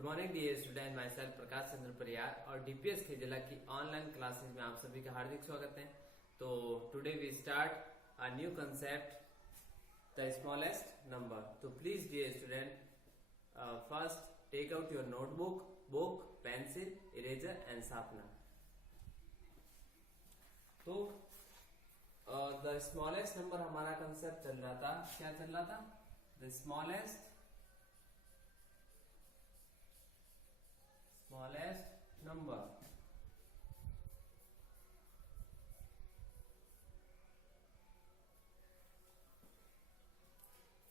Good morning dear student, myself Prakash Chandra Pariyar और DPS खेजला की online classes में आप सभी का हार्दिक स्वागत है। तो today we start a new concept the smallest number. तो please dear student, first take out your notebook, book, pencil, eraser and sharpener. तो द स्मॉलेस्ट नंबर हमारा कंसेप्ट चल रहा था, क्या चल रहा था? The smallest number।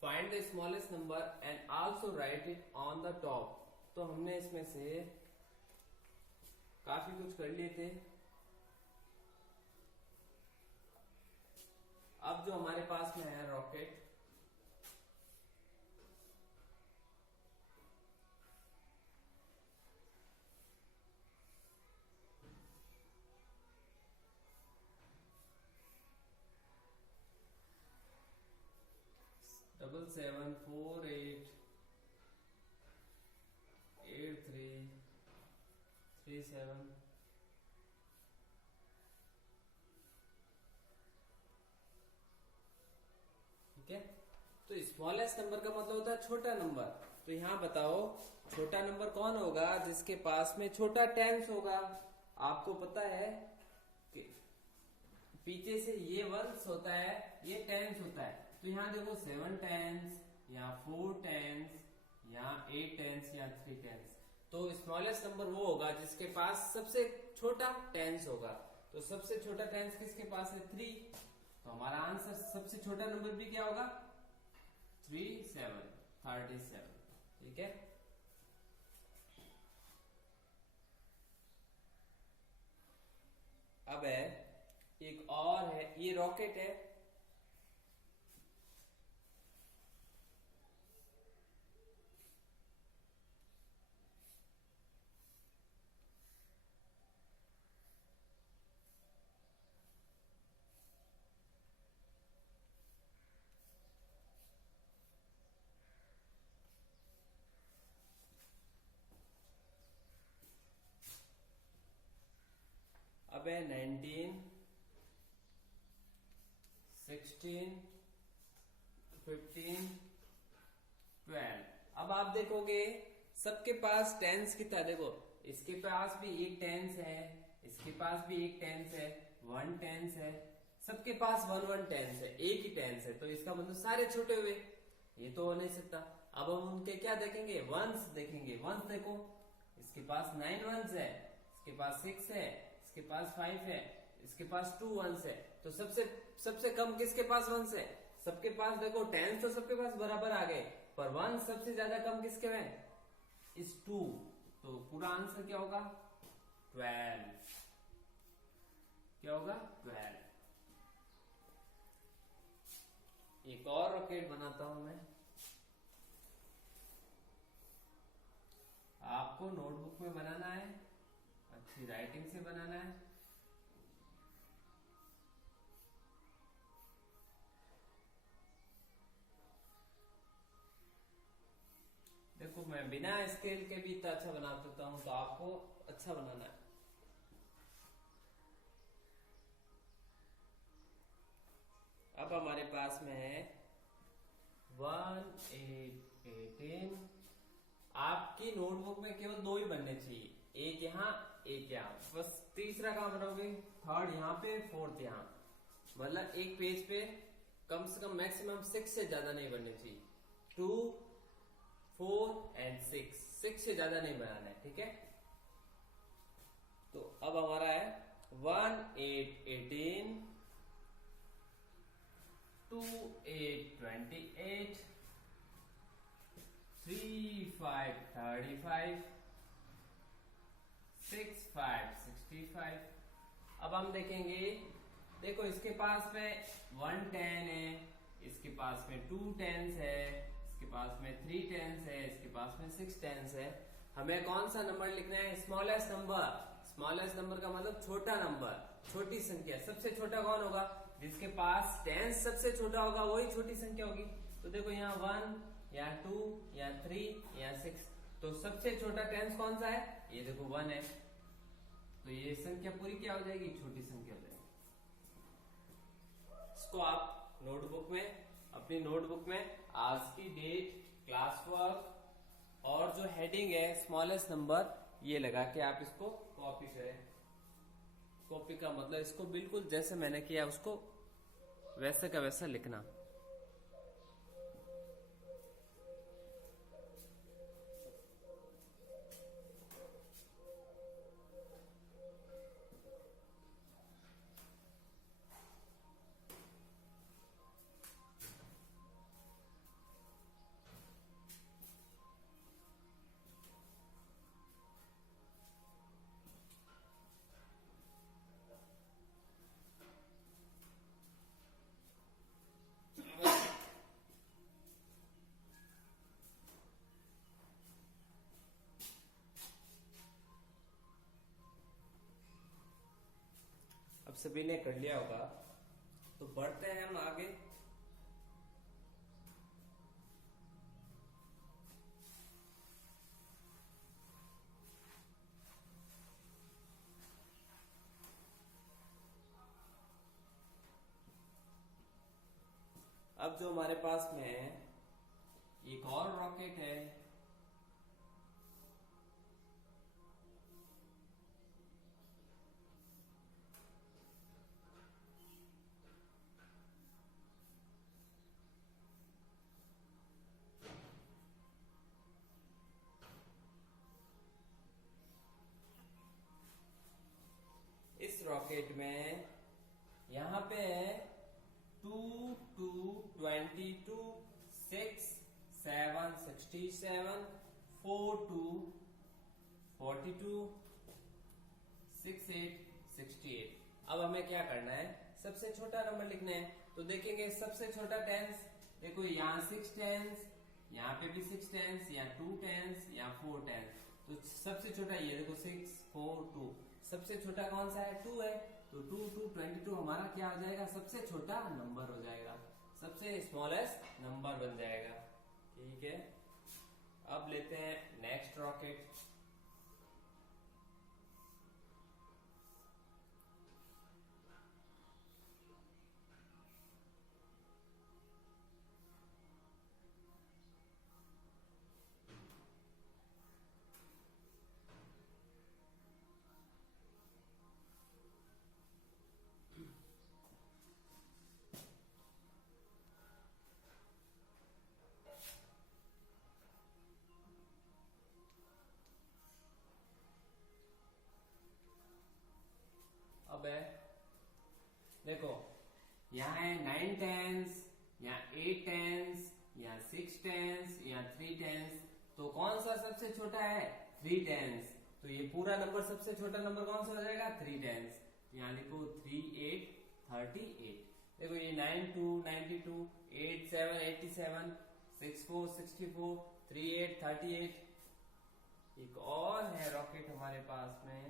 Find the smallest number and also write it on the top। तो हमने इसमें से काफी कुछ कर लिए थे। अब जो हमारे पास में है रॉकेट, डबल 7 4 8 8 3 3 7 ठीक है। तो स्मॉलेस्ट नंबर का मतलब होता है छोटा नंबर। तो यहां बताओ छोटा नंबर कौन होगा? जिसके पास में छोटा टेंस होगा। आपको पता है कि पीछे से ये वंस होता है, ये टेंस होता है। तो यहाँ देखो 7 टेंस, यहाँ 4 टेंस, यहाँ 8 टेंस, यहाँ 3 टेंस। तो स्मॉलेस्ट नंबर वो होगा जिसके पास सबसे छोटा टेंस होगा। तो सबसे छोटा टेंस किसके पास है? 3। तो हमारा आंसर सबसे छोटा नंबर भी क्या होगा? 37। ठीक है। अब है एक और है, ये रॉकेट है। अब है 19 16 15 12। अब आप देखोगे सबके पास टेंस कितना, देखो इसके पास भी एक टेंस है, इसके पास भी एक टेंस है, 1 टेंस है, सबके पास 1 टेंस है, एक ही टेंस है। तो इसका मतलब सारे छोटे हुए, ये तो हो नहीं सकता। अब हम उनके क्या देखेंगे? वंस देखेंगे। वंस देखो, इसके पास 9 वंस है, इसके पास 6 है, इसके पास 5 है, इसके पास 2 वंस है। तो सबसे कम किसके पास वंस है? सबके पास देखो टेंस तो सबके पास बराबर आ गए, पर वंस सबसे ज्यादा कम किसके में? इस 2। तो पूरा आंसर क्या होगा? 12। क्या होगा? 12। एक और रॉकेट बनाता हूं मैं। आपको नोटबुक में बनाना है, अच्छी राइटिंग से बनाना है। देखो मैं बिना स्केल के भी इतना अच्छा बना देता हूं, तो आपको अच्छा बनाना है। अब हमारे पास में है 1 8 18। आपकी नोटबुक में केवल 2 ही बनने चाहिए, एक यहाँ एक यहाँ। बस तीसरा कहां बनाओगे? 3rd यहाँ पे, 4th यहाँ। मतलब एक पेज पे कम से कम मैक्सिमम 6 से ज्यादा नहीं बनने चाहिए। 2 4 एंड 6 से ज्यादा नहीं बनाना है। ठीक है। तो अब हमारा है 1 8 18 2 8 28 3 5 35 6 5 65। अब हम देखेंगे, देखो इसके पास में 1 10 है, इसके पास में 2 टेंस है, इसके पास में 3 टेंस है, इसके पास में 6 टेंस है। हमें कौन सा नंबर लिखना है? Smallest number. स्मॉलेस्ट नंबर का मतलब छोटा नंबर, छोटी संख्या। सबसे छोटा कौन होगा? जिसके पास टेंस सबसे छोटा होगा वही छोटी संख्या होगी। तो देखो यहाँ 1, यहाँ 2, यहाँ 3, यहाँ 6। तो सबसे छोटा टेंस कौन सा है? ये देखो 1 है, तो ये संख्या पूरी क्या हो जाएगी? छोटी संख्या हो जाएगी। इसको आप नोटबुक में, अपनी नोटबुक में आज की डेट, क्लास वर्क और जो हेडिंग है स्मॉलेस्ट नंबर, ये लगा के आप इसको कॉपी करें। कॉपी का मतलब इसको बिल्कुल जैसे मैंने किया उसको वैसे का वैसा लिखना। अब सभी ने कर लिया होगा, तो बढ़ते हैं हम आगे। अब जो हमारे पास में है एक और रॉकेट है, इस रॉकेट में यहां पे है 2 2 22 6 7 67 4 2 42 6 8 68। अब हमें क्या करना है? सबसे छोटा नंबर लिखना है। तो देखेंगे सबसे छोटा टेंस, देखो यहाँ 6 टेंस, यहाँ पे भी 6 टेंस, यहाँ 2 टेंस, यहाँ 4 टेंस। तो सबसे छोटा ये देखो 6 4 2, सबसे छोटा कौन सा है? 2 है। तो 2 2 22 हमारा क्या हो जाएगा? सबसे छोटा नंबर हो जाएगा, सबसे स्मॉलेस्ट नंबर बन जाएगा। ठीक है, अब लेते हैं नेक्स्ट रॉकेट। अब है देखो, यहाँ है 9 टेंस, यहाँ 8 टेंस, यहाँ 6 टेंस, यहाँ 3 टेंस। तो कौन सा सबसे छोटा है? 3 टेंस। तो ये पूरा नंबर सबसे छोटा नंबर कौन सा हो जाएगा? 3 टेंस। यहाँ लिखो 3 8 38। देखो ये 9 2 92, 8 7 87, 6 4 64, 3 8 38। एक और है रॉकेट हमारे पास में,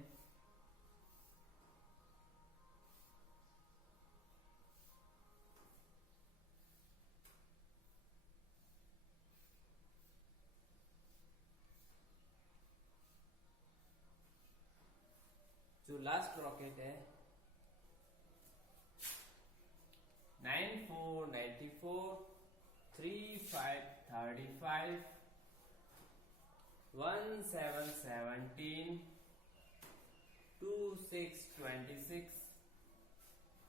जो लास्ट रॉकेट है 9 4 94, 3 5 35, 1 7 17, 2 6 26।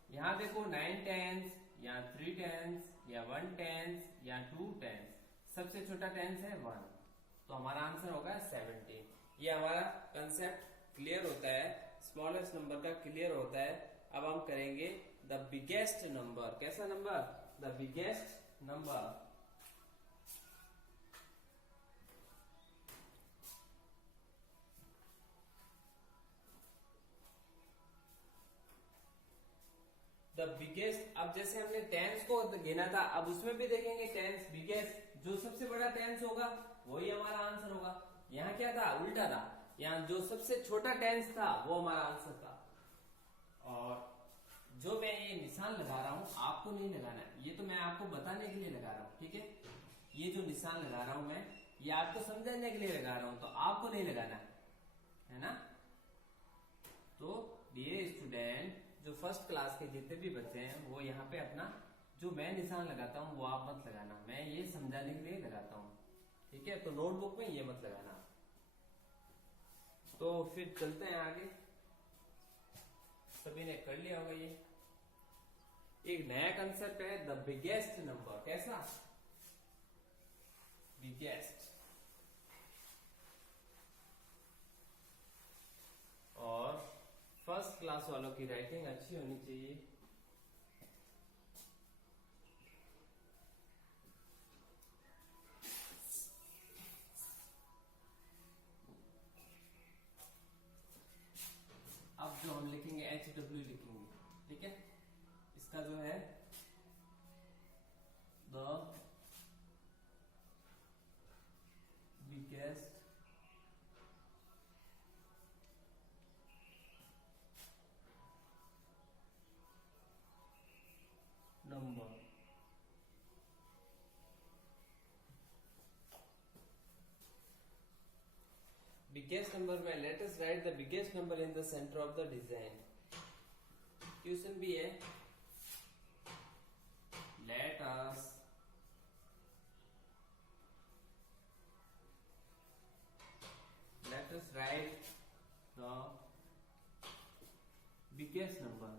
यहाँ देखो 9 टेंस, यहाँ 3 टेंस, या 1 टेंस, या 2 टेंस। सबसे छोटा टेंस है 1, तो हमारा आंसर होगा 17। ये हमारा कंसेप्ट क्लियर होता है, स्मॉलेस्ट नंबर का क्लियर होता है। अब हम करेंगे द बिगेस्ट नंबर। कैसा number? The biggest number. The biggest, अब जैसे हमने टेंस को गिना था, अब उसमें भी देखेंगे टेंस बिगेस्ट, जो सबसे बड़ा टेंस होगा वही हमारा आंसर होगा। यहाँ क्या था? उल्टा था, यहाँ जो सबसे छोटा टेंस था वो हमारा आंसर था। और जो मैं ये निशान लगा रहा हूं आपको नहीं लगाना है, ये तो मैं आपको बताने के लिए लगा रहा हूं, ठीक है। ये जो निशान लगा रहा हूं मैं, ये आपको समझाने के लिए लगा रहा हूं, तो आपको नहीं लगाना है ना। तो डियर स्टूडेंट, जो फर्स्ट क्लास के जितने भी बच्चे हैं वो यहाँ पे अपना जो मैं निशान लगाता हूँ वो आप मत लगाना, मैं ये समझाने के लिए लगाता हूँ, ठीक है। तो नोटबुक में ये मत लगाना। तो फिर चलते हैं आगे। सभी ने कर लिया होगा ये। एक नया कंसेप्ट है द बिगेस्ट नंबर। कैसा? बिगेस्ट। और फर्स्ट क्लास वालों की राइटिंग अच्छी होनी चाहिए। अब जो हम लिखेंगे HW लिखेंगे, ठीक है। इसका जो है the biggest number. Biggest number में let us write the biggest number in the centre of the design. Question भी है, let us write the biggest number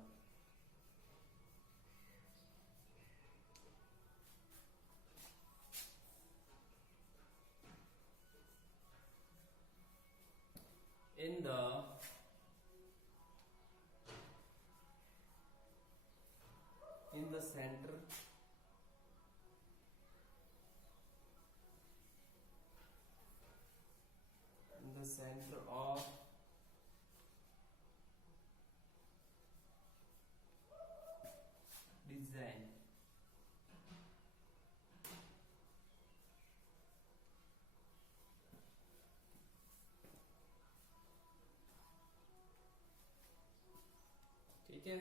in the center of design। ठीक है।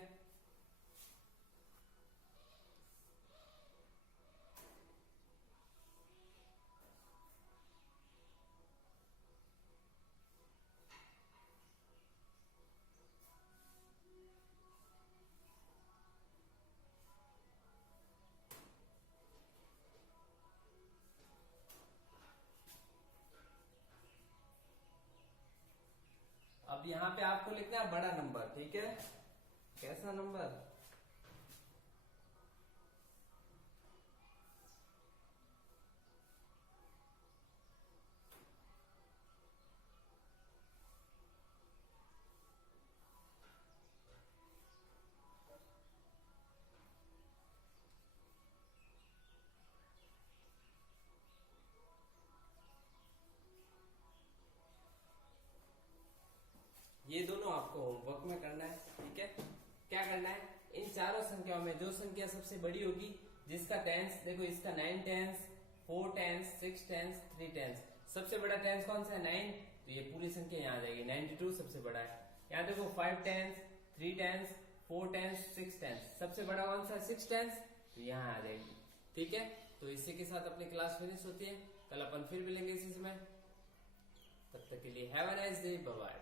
अब यहाँ पे आपको लिखना है बड़ा नंबर, ठीक है। कैसा नंबर? ये दोनों आपको होमवर्क में करना है, ठीक है। क्या करना है? इन चारों संख्याओं में जो संख्या सबसे बड़ी होगी, जिसका टेंस देखो, इसका 9 टेंस, 4 टेंस, 6 टेंस, 3 टेंस, सबसे बड़ा टेंस कौन सा है? 9। तो ये पूरी संख्या यहाँ आ जाएगी, 92 सबसे बड़ा है। यहाँ देखो 5 टेंस, 3 टेंस, 4 टेंस, 6 टेंस, सबसे बड़ा कौन सा है? 6 टेंस, तो यहाँ आ जाएगी, ठीक है। तो इसी के साथ अपनी क्लास फिनिश होती है। कल अपन फिर मिलेंगे इसी समय। तब तक के लिए have a nice day, bye bye.